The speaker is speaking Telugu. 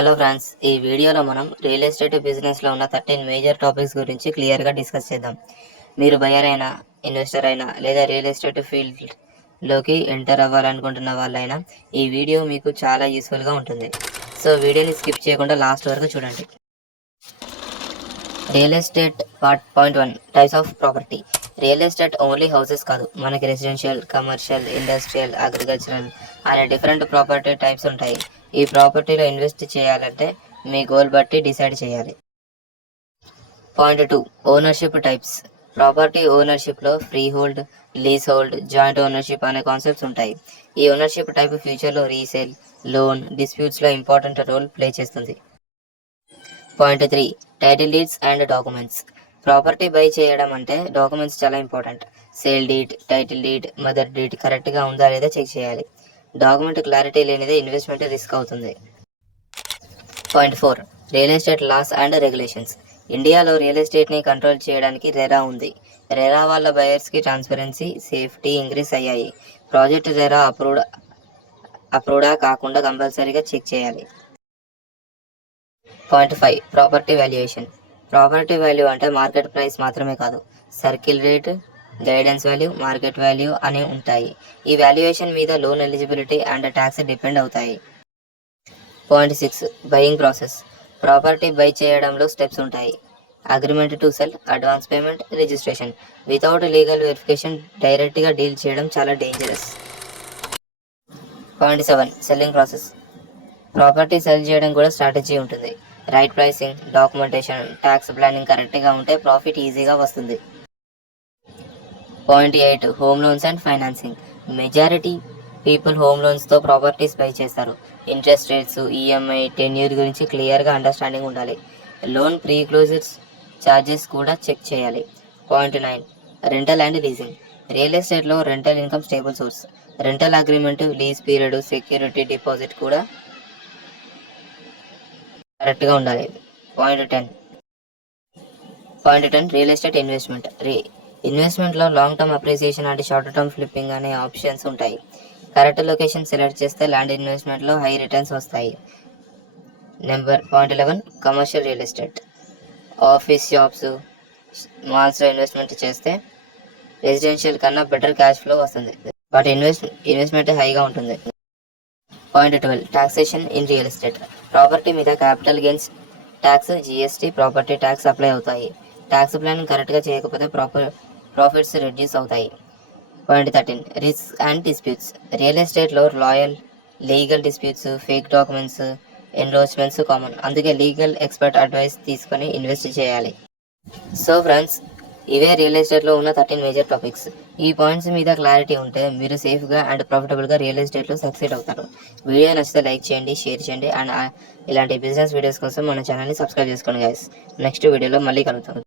హలో ఫ్రెండ్స్, ఈ వీడియోలో మనం రియల్ ఎస్టేట్ బిజినెస్లో ఉన్న 13 మేజర్ టాపిక్స్ గురించి క్లియర్గా డిస్కస్ చేద్దాం. మీరు బయర్ అయినా, ఇన్వెస్టర్ అయినా లేదా రియల్ ఎస్టేట్ ఫీల్డ్లోకి ఎంటర్ అవ్వాలనుకుంటున్న వాళ్ళైనా ఈ వీడియో మీకు చాలా యూస్ఫుల్గా ఉంటుంది. సో వీడియోని స్కిప్ చేయకుండా లాస్ట్ వరకు చూడండి. Real estate point 1, types of property. Real estate only houses కాదు, మనకి రెసిడెన్షియల్, కమర్షియల్, ఇండస్ట్రియల్, అగ్రికల్చరల్ అనే డిఫరెంట్ ప్రాపర్టీ టైప్స్ ఉంటాయి. ఈ ప్రాపర్టీలో ఇన్వెస్ట్ చేయాలంటే మీ గోల్ బట్టి డిసైడ్ చేయాలి. Point 2, ownership types. ప్రాపర్టీ ఓనర్షిప్లో freehold, leasehold, joint ownership అనే కాన్సెప్ట్స్ ఉంటాయి. ఈ ఓనర్షిప్ టైప్ ఫ్యూచర్లో రీసేల్, లోన్, డిస్ప్యూట్స్లో ఇంపార్టెంట్ రోల్ ప్లే చేస్తుంది. Point 3, title deeds and documents. Property buy చేయడం అంటే డాక్యుమెంట్స్ చాలా important. Sale deed, title deed, mother deed కరెక్ట్గా ఉందా లేదా చెక్ చేయాలి. డాక్యుమెంట్ క్లారిటీ లేనిదే ఇన్వెస్ట్మెంట్ రిస్క్ అవుతుంది. Point 4, real estate laws and regulations. ఇండియాలో రియల్ ఎస్టేట్ని కంట్రోల్ చేయడానికి రెరా ఉంది. రెరా వల్ల బయర్స్కి ట్రాన్స్పరెన్సీ, సేఫ్టీ ఇంక్రీస్ అయ్యాయి. ప్రాజెక్ట్ రెరా అప్రూవ్డా కాకుండా కంపల్సరీగా చెక్ చేయాలి. Point 5, property valuation. Property value అంటే మార్కెట్ ప్రైస్ మాత్రమే కాదు, circle rate, guidance value, market value అని ఉంటాయి. ఈ వాల్యుయేషన్ మీద loan eligibility and tax depend అవుతాయి. Point 6, buying process. Property buy చేయడంలో స్టెప్స్ ఉంటాయి. Agreement to sell, advance payment, registration. Without legal verification డైరెక్ట్గా డీల్ చేయడం చాలా dangerous. Point 7, selling process. Property sell చేయడం కూడా స్ట్రాటజీ ఉంటుంది. Right pricing, documentation, tax planning కరెక్ట్గా ఉంటే ప్రాఫిట్ ఈజీగా వస్తుంది. Point 8, home loans and financing. Majority people home లోన్స్తో ప్రాపర్టీస్ బై చేస్తారు. ఇంట్రెస్ట్ రేట్స్, ఈఎంఐ, టెన్యూర్ గురించి క్లియర్గా అండర్స్టాండింగ్ ఉండాలి. లోన్ ప్రీ క్లోజర్స్ ఛార్జెస్ కూడా చెక్ చేయాలి. Point 9, rental and leasing. Real ఎస్టేట్లో rental income stable source. Rental agreement, lease period, security deposit కూడా కరెక్ట్గా ఉండాలి. Point 10, real estate investment. ఇన్వెస్ట్మెంట్లో long term appreciation and short term flipping అనే ఆప్షన్స్ ఉంటాయి. కరెక్ట్ లొకేషన్ సెలెక్ట్ చేస్తే ల్యాండ్ ఇన్వెస్ట్మెంట్లో హై రిటర్న్స్ వస్తాయి. Point 11, commercial real estate. Office, shops, మాల్స్లో ఇన్వెస్ట్మెంట్ చేస్తే రెసిడెన్షియల్ కన్నా బెటర్ క్యాష్ ఫ్లో వస్తుంది, బట్ ఇన్వెస్ట్మెంట్ హైగా ఉంటుంది. Point 12, taxation in real estate. Property మీద capital gains tax, GST, property tax apply అవుతాయి. ట్యాక్స్ ప్లానింగ్ కరెక్ట్గా చేయకపోతే ప్రాఫిట్స్ రెడ్యూస్ అవుతాయి. Point 13, risk and disputes. Real ఎస్టేట్లో legal disputes, fake documents, encroachments common. అందుకే లీగల్ ఎక్స్పర్ట్ అడ్వైస్ తీసుకొని ఇన్వెస్ట్ చేయాలి. సో ఫ్రెండ్స్, ఇవే రియల్ ఎస్టేట్లో ఉన్న 13 మేజర్ టాపిక్స్. ఈ పాయింట్స్ మీద క్లారిటీ ఉంటే మీరు సేఫ్గా అండ్ ప్రాఫిటబుల్గా రియల్ ఎస్టేట్లో సక్సెడ్ అవుతారు. వీడియో నచ్చితే లైక్ చేయండి, షేర్ చేయండి అండ్ ఇలాంటి బిజినెస్ వీడియోస్ కోసం మన ఛానల్ని సబ్స్క్రైబ్ చేసుకోండి గైస్. నెక్స్ట్ వీడియోలో మళ్ళీ కలుగుతాం.